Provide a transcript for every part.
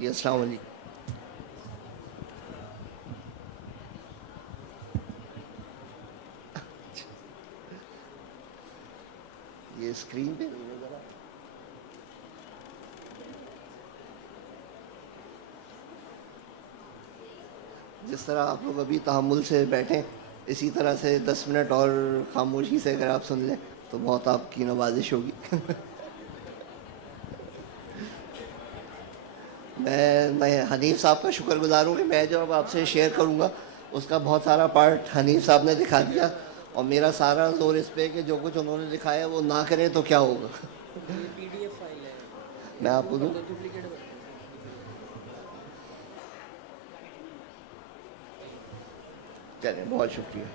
जी अस्सलाम वालेकुम। ये स्क्रीन पे नहीं है ज़रा। जिस तरह आप लोग अभी तहम्मुल से बैठें, इसी तरह से 10 मिनट और खामोशी से अगर आप सुन लें तो बहुत आपकी नवाजिश होगी। मैं हनीफ साहब का शुक्रगुजार हूँ कि मैं जो अब आपसे शेयर करूँगा उसका बहुत सारा पार्ट हनीफ साहब ने दिखा दिया, और मेरा सारा जोर इस पे कि जो कुछ उन्होंने दिखाया वो ना करें तो क्या होगा। ये पीडीएफ फाइल है, मैं ये वो आपको कर दूँ? दो, डुप्लीकेट चलें, बहुत शुक्रिया।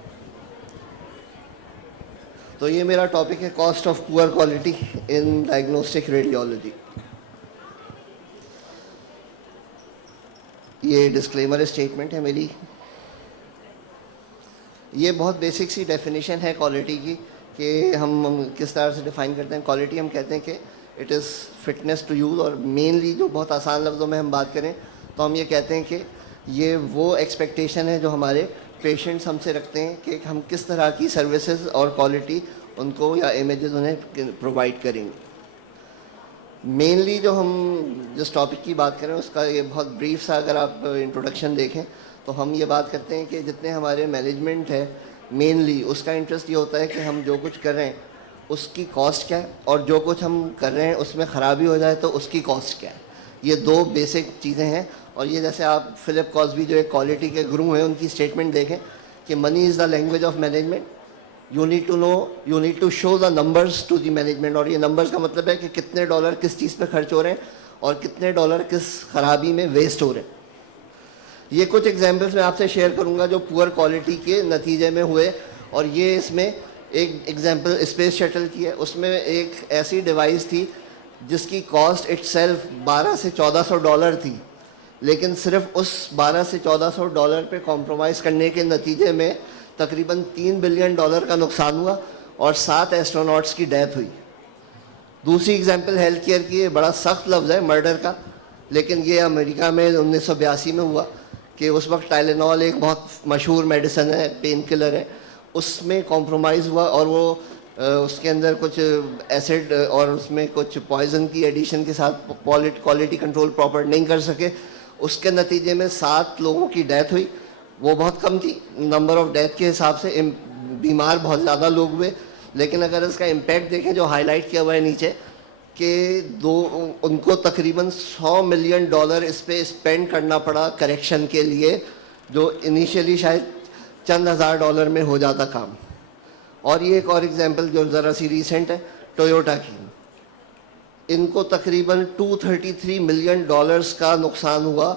तो ये मेरा टॉपिक है, cost of poor quality in diagnostic radiology. ये डिस्क्लेमर स्टेटमेंट है मेरी। ये बहुत बेसिक सी डेफिनेशन है क्वालिटी की कि हम किस तरह से डिफ़ाइन करते हैं क्वालिटी। हम कहते हैं कि it is fitness to use, और मेनली जो बहुत आसान लफ्ज़ों में हम बात करें तो हम ये कहते हैं कि ये वो एक्सपेक्टेशन है जो हमारे पेशेंट्स हमसे रखते हैं कि हम किस तरह की सर्विसेज और क्वालिटी उनको या इमेजेस उन्हें प्रोवाइड करेंगे। मेनली जो हम जिस टॉपिक की बात करें उसका ये बहुत ब्रीफ सा अगर आप इंट्रोडक्शन देखें तो हम ये बात करते हैं कि जितने हमारे मैनेजमेंट है मेनली उसका इंटरेस्ट ये होता है कि हम जो कुछ कर रहे हैं उसकी कॉस्ट क्या है, और जो कुछ हम कर रहे हैं उसमें ख़राबी हो जाए तो उसकी कॉस्ट क्या है। ये दो बेसिक चीज़ें हैं। और ये जैसे आप फिलिप कॉस्बी जो एक क्वालिटी के गुरु हैं उनकी स्टेटमेंट देखें कि money is the language of management, you need to know, you need to show the numbers to the management. और ये नंबर्स का मतलब है कि कितने डॉलर किस चीज़ पे खर्च हो रहे हैं और कितने डॉलर किस खराबी में वेस्ट हो रहे हैं। ये कुछ एग्जांपल्स मैं आपसे शेयर करूंगा जो पुअर क्वालिटी के नतीजे में हुए। और ये इसमें एक एग्जांपल स्पेस शटल की है। उसमें एक ऐसी डिवाइस थी जिसकी कॉस्ट इटसेल्फ 12 से 1400 डॉलर थी, लेकिन सिर्फ उस 12 से 1400 डॉलर पे कॉम्प्रोमाइज़ करने के नतीजे में तकरीबन 3 बिलियन डॉलर का नुकसान हुआ और 7 एस्ट्रोनॉट्स की डेथ हुई। दूसरी एग्जांपल हेल्थ केयर की है, बड़ा सख्त लफ्ज़ है मर्डर का, लेकिन ये अमेरिका में 1982 में हुआ कि उस वक्त टाइलेनॉल एक बहुत मशहूर मेडिसन है, पेन किलर है, उसमें कॉम्प्रोमाइज़ हुआ और वो उसके अंदर कुछ एसिड और उसमें कुछ पॉइजन की एडिशन के साथ क्वालिटी कंट्रोल प्रॉपर नहीं कर सके। उसके नतीजे में 7 लोगों की डेथ हुई। वो बहुत कम थी नंबर ऑफ डेथ के हिसाब से, बीमार बहुत ज़्यादा लोग हुए। लेकिन अगर इसका इम्पैक्ट देखें जो हाईलाइट किया हुआ है नीचे कि उनको तकरीबन 100 मिलियन डॉलर इस पे स्पेंड करना पड़ा करेक्शन के लिए, जो इनिशियली शायद चंद हज़ार डॉलर में हो जाता काम। और ये एक और एग्जांपल जो ज़रा सी रिसेंट है टोयोटा की, इनको तकरीबन 233 मिलियन डॉलर्स का नुकसान हुआ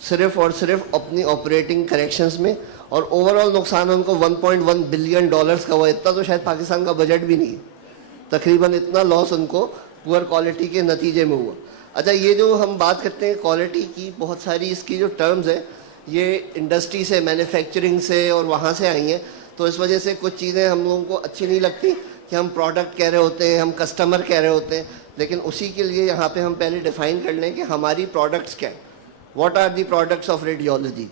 सिर्फ और सिर्फ अपनी ऑपरेटिंग करेक्शंस में, और ओवरऑल नुकसान उनको 1.1 बिलियन डॉलर्स का हुआ। इतना तो शायद पाकिस्तान का बजट भी नहीं, तकरीबन इतना लॉस उनको पुअर क्वालिटी के नतीजे में हुआ। अच्छा, ये जो हम बात करते हैं क्वालिटी की, बहुत सारी इसकी जो टर्म्स है ये इंडस्ट्री से, मैन्युफैक्चरिंग से और वहाँ से आई हैं, तो इस वजह से कुछ चीज़ें हम लोगों को अच्छी नहीं लगती कि हम प्रोडक्ट कह रहे होते हैं, हम कस्टमर कह रहे होते हैं। लेकिन उसी के लिए यहाँ पे हम पहले डिफ़ाइन कर लें कि हमारी प्रोडक्ट्स क्या हैं, what are the products of radiology.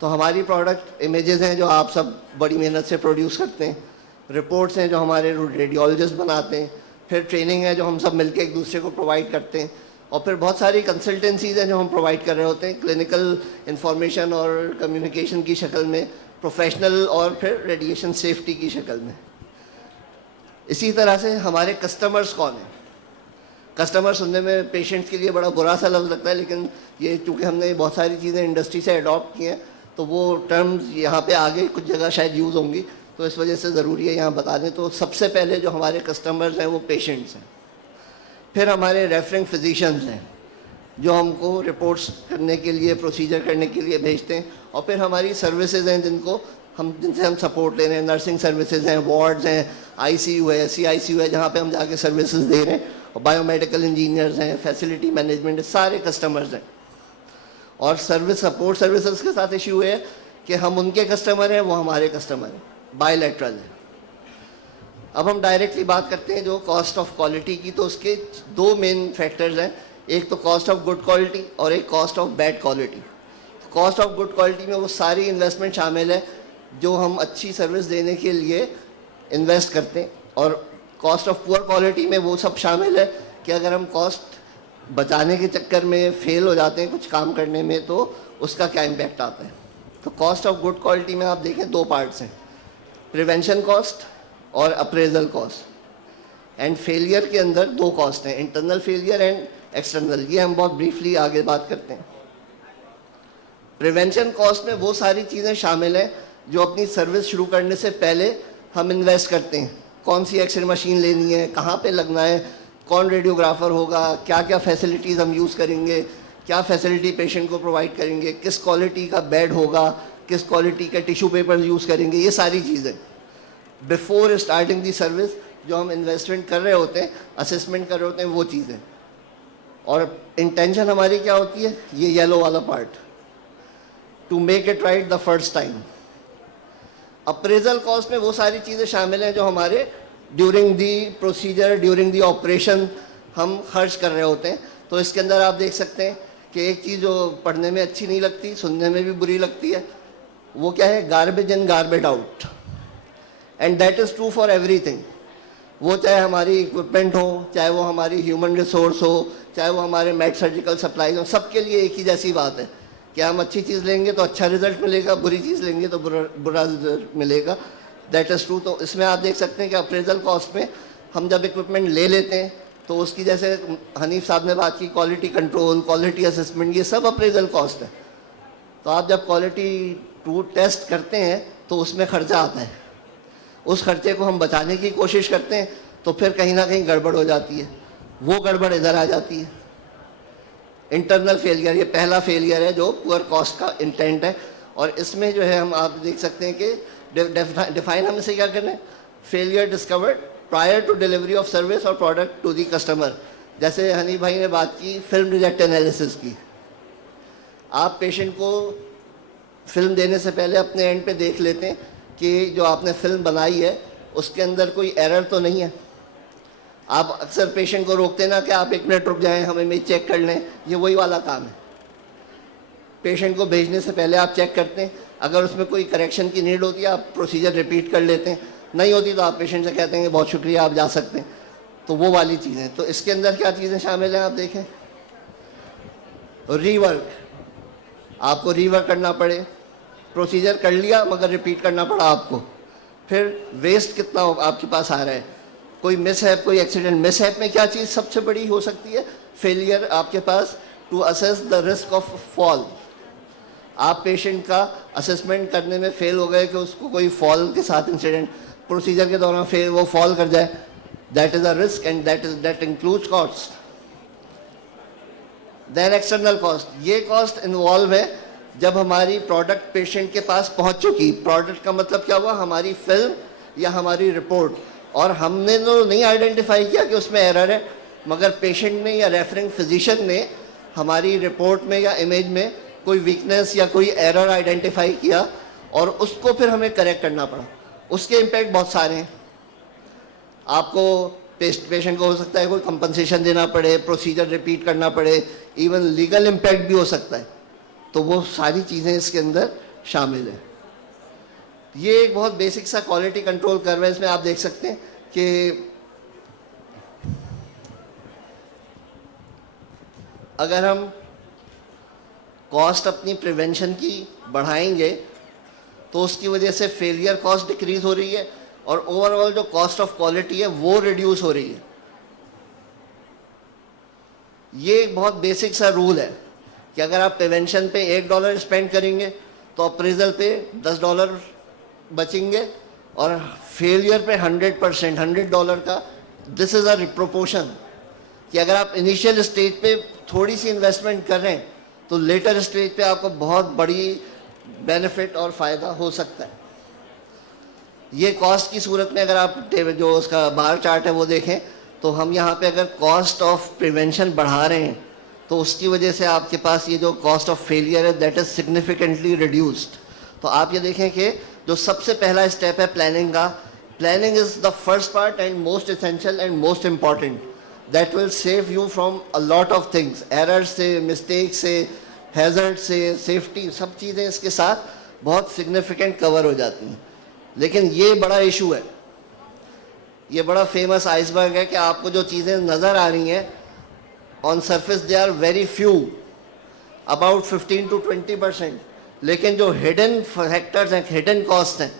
तो हमारी प्रोडक्ट इमेजेस हैं जो आप सब बड़ी मेहनत से प्रोड्यूस करते हैं, रिपोर्ट्स हैं जो हमारे रेडियोलॉजिस्ट बनाते हैं, फिर ट्रेनिंग है जो हम सब मिलकर एक दूसरे को प्रोवाइड करते हैं, और फिर बहुत सारी कंसल्टेंसीज हैं जो हम प्रोवाइड कर रहे होते हैं क्लिनिकल इंफॉर्मेशन और कम्युनिकेशन की शक्ल में, प्रोफेशनल और फिर रेडिएशन सेफ्टी की शक्ल में। इसी तरह से हमारे कस्टमर्स कौन हैं? कस्टमर सुनने में पेशेंट्स के लिए बड़ा बुरा सा लफ्ज़ लगता है, लेकिन ये चूँकि हमने बहुत सारी चीज़ें इंडस्ट्री से अडॉप्ट की हैं तो वो टर्म्स यहाँ पे आगे कुछ जगह शायद यूज़ होंगी, तो इस वजह से ज़रूरी है यहाँ बता दें। तो सबसे पहले जो हमारे कस्टमर्स हैं वो पेशेंट्स हैं, फिर हमारे रेफरिंग फिजिशियंस हैं जो हमको रिपोर्ट्स करने के लिए, प्रोसीजर करने के लिए भेजते हैं, और फिर हमारी सर्विसेज हैं जिनसे हम सपोर्ट ले रहे हैं, नर्सिंग सर्विसेज हैं, वार्ड्स हैं, आईसीयू है, सीआईसीयू है जहाँ पे हम जाके सर्विसेज दे रहे हैं, और बायोमेडिकल इंजीनियर्स हैं, फैसिलिटी मैनेजमेंट, सारे कस्टमर्स हैं। और सर्विस सपोर्ट सर्विसेज के साथ इशू है कि हम उनके कस्टमर हैं, वो हमारे कस्टमर हैं, बायलैटरल है। अब हम डायरेक्टली बात करते हैं जो कॉस्ट ऑफ क्वालिटी की, तो उसके दो मेन फैक्टर्स हैं। एक तो कॉस्ट ऑफ गुड क्वालिटी और एक cost of bad quality. Cost of good quality में वो सारी इन्वेस्टमेंट शामिल है जो हम अच्छी सर्विस देने के लिए इन्वेस्ट करते हैं, और कॉस्ट ऑफ पुअर क्वालिटी में वो सब शामिल है कि अगर हम कॉस्ट बचाने के चक्कर में फेल हो जाते हैं कुछ काम करने में तो उसका क्या इम्पैक्ट आता है। तो कॉस्ट ऑफ गुड क्वालिटी में आप देखें दो पार्ट्स हैं, प्रिवेंशन कॉस्ट और अप्रेजल कॉस्ट। एंड फेलियर के अंदर दो कॉस्ट हैं, इंटरनल फेलियर एंड एक्सटर्नल। ये हम बहुत ब्रीफली आगे बात करते हैं। प्रिवेंशन कॉस्ट में वो सारी चीज़ें शामिल हैं जो अपनी सर्विस शुरू करने से पहले हम इन्वेस्ट करते हैं। कौन सी एक्सरे मशीन लेनी है, कहाँ पे लगना है, कौन रेडियोग्राफर होगा, क्या क्या फैसिलिटीज़ हम यूज़ करेंगे, क्या फैसिलिटी पेशेंट को प्रोवाइड करेंगे, किस क्वालिटी का बेड होगा, किस क्वालिटी का टिश्यू पेपर यूज़ करेंगे। ये सारी चीज़ें बिफोर स्टार्टिंग दी सर्विस जो हम इन्वेस्टमेंट कर रहे होते हैं, असेसमेंट कर रहे होते हैं, वो चीज़ें। और इंटेंशन हमारी क्या होती है, ये येलो वाला part, to make it right the first time. Appraisal cost में वो सारी चीज़ें शामिल हैं जो हमारे during the procedure, during the operation हम खर्च कर रहे होते हैं। तो इसके अंदर आप देख सकते हैं कि एक चीज़ जो पढ़ने में अच्छी नहीं लगती, सुनने में भी बुरी लगती है, वो क्या है, garbage in garbage out. And that is true for everything. वो चाहे हमारी इक्विपमेंट हो, चाहे वो हमारी ह्यूमन रिसोर्स हो, चाहे वो हमारे मेड सर्जिकल सप्लाईज हो, सबके लिए एक ही जैसी बात है कि हम अच्छी चीज़ लेंगे तो अच्छा रिजल्ट मिलेगा, बुरी चीज़ लेंगे तो बुरा रिजल्ट मिलेगा। That is true. तो इसमें आप देख सकते हैं कि अप्रेजल कॉस्ट में हम जब इक्विपमेंट ले लेते हैं तो उसकी, जैसे हनीफ साहब ने बात की, क्वालिटी कंट्रोल, क्वालिटी असेसमेंट, ये सब अप्रेजल कॉस्ट है। तो आप जब क्वालिटी टू टेस्ट करते हैं तो उसमें खर्चा आता है, उस खर्चे को हम बचाने की कोशिश करते हैं तो फिर कहीं ना कहीं गड़बड़ हो जाती है। वो गड़बड़ इधर आ जाती है, इंटरनल फेलियर। ये पहला फेलियर है जो पुअर कॉस्ट का इंटेंट है। और इसमें जो है हम आप देख सकते हैं कि डिफाइन हम इसे क्या कर रहे हैं, failure discovered prior to delivery of service और प्रोडक्ट टू दी कस्टमर। जैसे हनी भाई ने बात की फिल्म रिजेक्ट एनालिसिस की, आप पेशेंट को फिल्म देने से पहले अपने एंड पे देख लेते हैं कि जो आपने फिल्म बनाई है उसके अंदर कोई एरर तो नहीं है। आप अक्सर पेशेंट को रोकते ना कि आप 1 मिनट रुक जाएं, हमें इमेज चेक कर लें, ये वही वाला काम है। पेशेंट को भेजने से पहले आप चेक करते हैं, अगर उसमें कोई करेक्शन की नीड होती है आप प्रोसीजर रिपीट कर लेते हैं, नहीं होती तो आप पेशेंट से कहते हैं कि बहुत शुक्रिया आप जा सकते हैं। तो वो वाली चीज़ें। तो इसके अंदर क्या चीज़ें शामिल हैं आप देखें, रीवर्क, आपको रीवर्क करना पड़े, प्रोसीजर कर लिया मगर रिपीट करना पड़ा आपको, फिर वेस्ट कितना आपके पास आ रहा है, कोई मिसहैप, कोई एक्सीडेंट। मिसहैप में क्या चीज़ सबसे बड़ी हो सकती है, फेलियर आपके पास to assess the risk of fall. आप पेशेंट का असेसमेंट करने में फेल हो गए कि उसको कोई फॉल के साथ इंसिडेंट, प्रोसीजर के दौरान फेल वो फॉल कर जाए, that is a risk and that includes cost. Then external cost, ये कॉस्ट इन्वॉल्व है जब हमारी प्रोडक्ट पेशेंट के पास पहुंच चुकी। प्रोडक्ट का मतलब क्या हुआ, हमारी फिल्म या हमारी रिपोर्ट, और हमने तो नहीं आइडेंटिफाई किया कि उसमें एरर है, मगर पेशेंट ने या रेफरिंग फिजिशियन ने हमारी रिपोर्ट में या इमेज में कोई वीकनेस या कोई एरर आइडेंटिफाई किया और उसको फिर हमें करेक्ट करना पड़ा। उसके इम्पैक्ट बहुत सारे हैं। आपको पेशेंट को हो सकता है कोई कंपनसेशन देना पड़े, प्रोसीजर रिपीट करना पड़े, इवन लीगल इम्पैक्ट भी हो सकता है। तो वो सारी चीज़ें इसके अंदर शामिल हैं। ये एक बहुत बेसिक सा क्वालिटी कंट्रोल कर्व है। इसमें आप देख सकते हैं कि अगर हम कॉस्ट अपनी प्रिवेंशन की बढ़ाएंगे तो उसकी वजह से फेलियर कॉस्ट डिक्रीज हो रही है और ओवरऑल जो कॉस्ट ऑफ क्वालिटी है वो रिड्यूस हो रही है। ये एक बहुत बेसिक सा रूल है कि अगर आप प्रिवेंशन पे $1 स्पेंड करेंगे तो अप्रेजल पे $10 बचेंगे, और फेलियर पे 100% $100 का, दिस इज़ अ प्रोपोर्शन कि अगर आप इनिशियल स्टेज पे थोड़ी सी इन्वेस्टमेंट कर रहे हैं तो लेटर स्टेज पे आपको बहुत बड़ी बेनिफिट और फ़ायदा हो सकता है। ये कॉस्ट की सूरत में अगर आप जो उसका बार चार्ट है वो देखें तो हम यहाँ पे अगर कॉस्ट ऑफ प्रिवेंशन बढ़ा रहे हैं तो उसकी वजह से आपके पास ये जो कॉस्ट ऑफ फेलियर है दैट इज़ सिग्निफिकेंटली रिड्यूस्ड। तो आप ये देखें कि जो सबसे पहला स्टेप है प्लानिंग का, planning is the first part and most essential and most important. That will save you from a lot of things, error से, मिस्टेक से, हैजर्ड से, सेफ्टी, सब चीज़ें इसके साथ बहुत सिग्निफिकेंट कवर हो जाती हैं। लेकिन ये बड़ा इशू है, ये बड़ा फेमस आइसबर्ग है कि आपको जो चीज़ें नज़र आ रही हैं on surface they are very few, about 15 to 20%, लेकिन जो हिडन फैक्टर्स हैं, हिडन कॉस्ट हैं,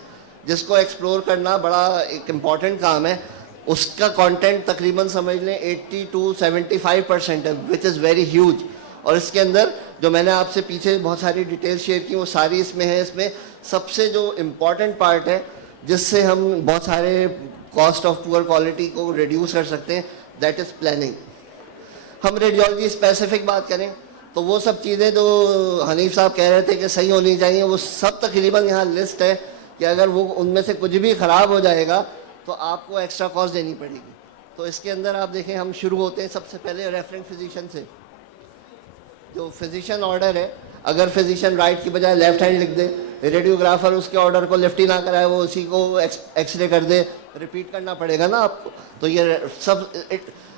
जिसको एक्सप्लोर करना बड़ा एक इम्पॉर्टेंट काम है, उसका कंटेंट तकरीबन समझ लें 80 to 75% है, विच इज़ वेरी ह्यूज। और इसके अंदर जो मैंने आपसे पीछे बहुत सारी डिटेल शेयर की वो सारी इसमें है। इसमें सबसे जो इम्पॉर्टेंट पार्ट है जिससे हम बहुत सारे कॉस्ट ऑफ पुअर क्वालिटी को रिड्यूस कर सकते हैं, दैट इज़ प्लानिंग। हम रेडियोलॉजी स्पेसिफिक बात करें तो वो सब चीज़ें जो हनीफ साहब कह रहे थे कि सही होनी चाहिए, वो सब तकरीबन यहाँ लिस्ट है कि अगर वो उनमें से कुछ भी ख़राब हो जाएगा तो आपको एक्स्ट्रा कॉस्ट देनी पड़ेगी। तो इसके अंदर आप देखें, हम शुरू होते हैं सबसे पहले रेफरेंस फिजिशियन से। जो फिजिशियन ऑर्डर है, अगर फिजिशियन राइट की बजाय लेफ्ट हैंड लिख दे, रेडियोग्राफर उसके ऑर्डर को लेफ्ट ही ना कराए, वो उसी को एक्सरे कर दे, रिपीट करना पड़ेगा ना आपको। तो ये सब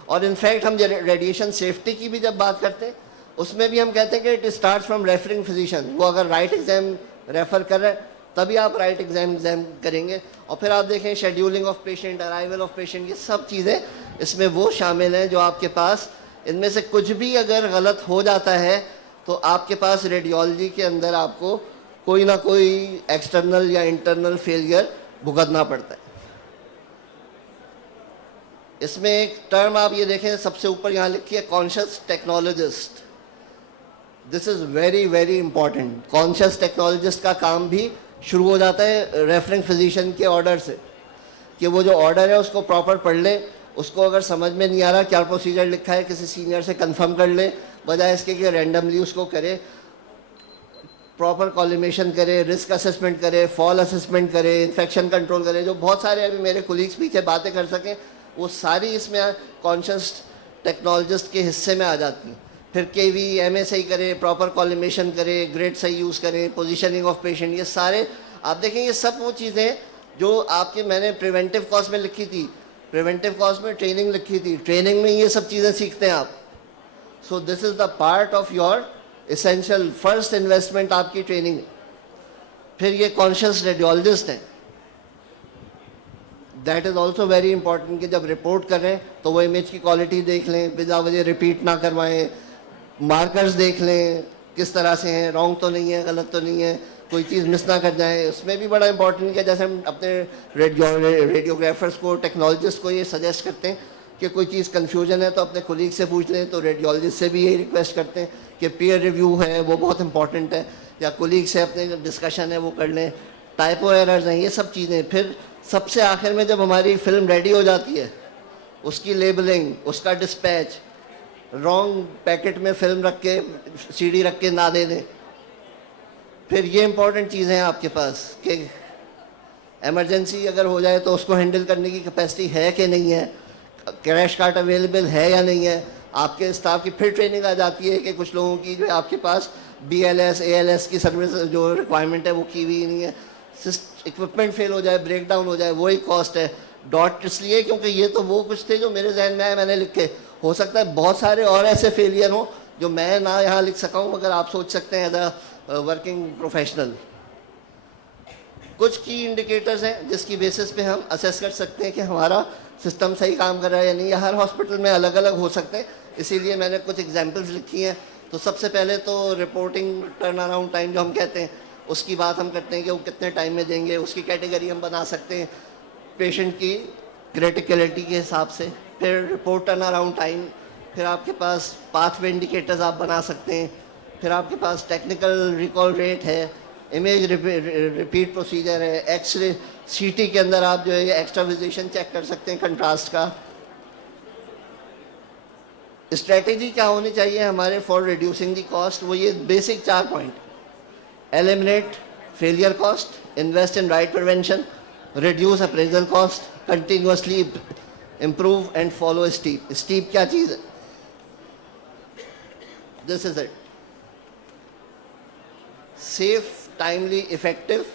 और इनफैक्ट हम रेडिएशन सेफ्टी की भी जब बात करते हैं उसमें भी हम कहते हैं कि it start from referring physician. वो अगर राइट एग्जाम रेफर कर रहे हैं तभी आप राइट एग्जाम करेंगे। और फिर आप देखें scheduling of patient, arrival of patient, ये सब चीज़ें इसमें वो शामिल हैं जो आपके पास, इनमें से कुछ भी अगर गलत हो जाता है तो आपके पास रेडियोलॉजी के अंदर आपको कोई ना कोई एक्सटर्नल या इंटरनल फेलियर भुगतना पड़ता है। इसमें एक टर्म आप ये देखें सबसे ऊपर यहाँ लिखी है, conscious technologist. This is very very important. Conscious technologist का काम भी शुरू हो जाता है रेफरेंस फिजिशियन के ऑर्डर से, कि वो जो ऑर्डर है उसको प्रॉपर पढ़ ले, उसको अगर समझ में नहीं आ रहा क्या प्रोसीजर लिखा है किसी सीनियर से कंफर्म कर ले, बजाय इसके कि रैंडमली उसको करे, प्रॉपर कॉलिमेशन करे, रिस्क असेसमेंट करे, फॉल असेसमेंट करे, इन्फेक्शन कंट्रोल करे, जो बहुत सारे अभी मेरे कोलीग्स पीछे बातें कर सकें, वो सारी इसमें कॉन्शियस टेक्नोलॉजिस्ट के हिस्से में आ जाती हैं। फिर KV MA सही करे, प्रॉपर कॉलिमेशन करे, ग्रेड सही यूज़ करे, पोजीशनिंग ऑफ पेशेंट, ये सारे आप देखें, ये सब वो चीज़ें जो आपके मैंने प्रिवेंटिव कॉस्ट में लिखी थी, प्रिवेंटिव कॉस्ट में ट्रेनिंग लिखी थी, ट्रेनिंग में ये सब चीज़ें सीखते हैं आप। So this is the part of your essential first investment, आपकी ट्रेनिंग। फिर ये कॉन्शियस रेडियोलॉजिस्ट हैं, that is also very important कि जब रिपोर्ट कर रहे हैं तो वो इमेज की क्वालिटी देख लें, बिना वजह रिपीट ना करवाएं, मार्कर्स देख लें किस तरह से हैं, रॉन्ग तो नहीं है, गलत तो नहीं है, कोई चीज़ मिस ना कर जाए। उसमें भी बड़ा इंपॉर्टेंट है, जैसे हम अपने रेडियोग्राफर्स को, टेक्नोलॉजिस्ट को ये सजेस्ट करते हैं कि कोई चीज़ कन्फ्यूजन है तो अपने कोलीग से पूछ लें, तो रेडियोलॉजिस्ट से भी यही रिक्वेस्ट करते हैं कि पीयर रिव्यू है वो बहुत इंपॉर्टेंट है, या कोलीग से अपने डिस्कशन है वो कर लें, टाइपो एरर्स हैं, ये सब चीज़ें। फिर सबसे आखिर में जब हमारी फिल्म रेडी हो जाती है, उसकी लेबलिंग, उसका डिस्पैच, रॉन्ग पैकेट में फिल्म रख के, CD रख के ना दे दें। फिर ये इंपॉर्टेंट चीज़ें हैं आपके पास कि इमरजेंसी अगर हो जाए तो उसको हैंडल करने की कैपेसिटी है कि नहीं है, क्रैश कार्ट अवेलेबल है या नहीं है। आपके स्टाफ की फिर ट्रेनिंग आ जाती है कि कुछ लोगों की जो आपके पास BLS ALS की सर्विस जो रिक्वायरमेंट है वो की हुई नहीं है, इक्विपमेंट फेल हो जाए, ब्रेक डाउन हो जाए, वही कॉस्ट है। डॉट इसलिए क्योंकि ये तो वो कुछ थे जो मेरे जहन में आए, मैंने लिखे। हो सकता है बहुत सारे और ऐसे फेलियर हों जो मैं ना यहाँ लिख सका हूँ, मगर आप सोच सकते हैं एज अ वर्किंग प्रोफेशनल। कुछ की इंडिकेटर्स हैं जिसकी बेसिस पे हम असेस कर सकते हैं कि हमारा सिस्टम सही काम कर रहा है या नहीं। हर हॉस्पिटल में अलग अलग हो सकते हैं, इसीलिए मैंने कुछ एग्जांपल्स लिखी हैं। तो सबसे पहले तो रिपोर्टिंग टर्न अराउंड टाइम जो हम कहते हैं, उसकी बात हम करते हैं कि वो कितने टाइम में देंगे। उसकी कैटेगरी हम बना सकते हैं पेशेंट की क्रिटिकलिटी के हिसाब से। फिर रिपोर्ट टर्न अराउंड टाइम, फिर आपके पास पाथवे इंडिकेटर्स आप बना सकते हैं, फिर आपके पास टेक्निकल रिकॉल रेट है, इमेज रिपीट प्रोसीजर है, एक्सरे CT के अंदर आप जो है एक्स्ट्राविजेशन चेक कर सकते हैं कंट्रास्ट का। स्ट्रेटेजी क्या होनी चाहिए हमारे फॉर रिड्यूसिंग द कॉस्ट, वो ये basic 4 point: eliminate failure cost, invest in right prevention, reduce appraisal cost, continuously improve and follow steep. Steep क्या चीज़ है? This is it: safe, timely, effective,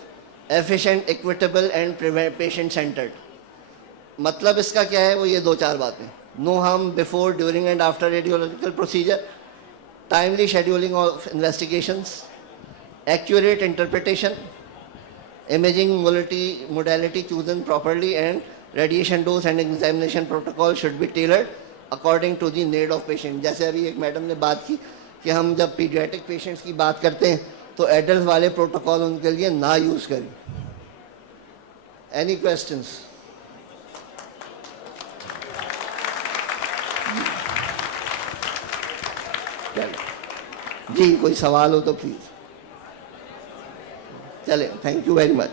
efficient, equitable and patient centred. मतलब इसका क्या है? वो ये 2-4 बातें। no harm before, during and after radiological procedure, timely scheduling of investigations, accurate interpretation, imaging modality chosen properly, and radiation dose and examination protocol should be tailored according to the need of patient. जैसे अभी एक madam ने बात की कि हम जब paediatric patients की बात करते हैं तो एडल्ट वाले प्रोटोकॉल उनके लिए ना यूज़ करें. Any questions? जी कोई सवाल हो तो प्लीज़. चले, थैंक यू वेरी मच.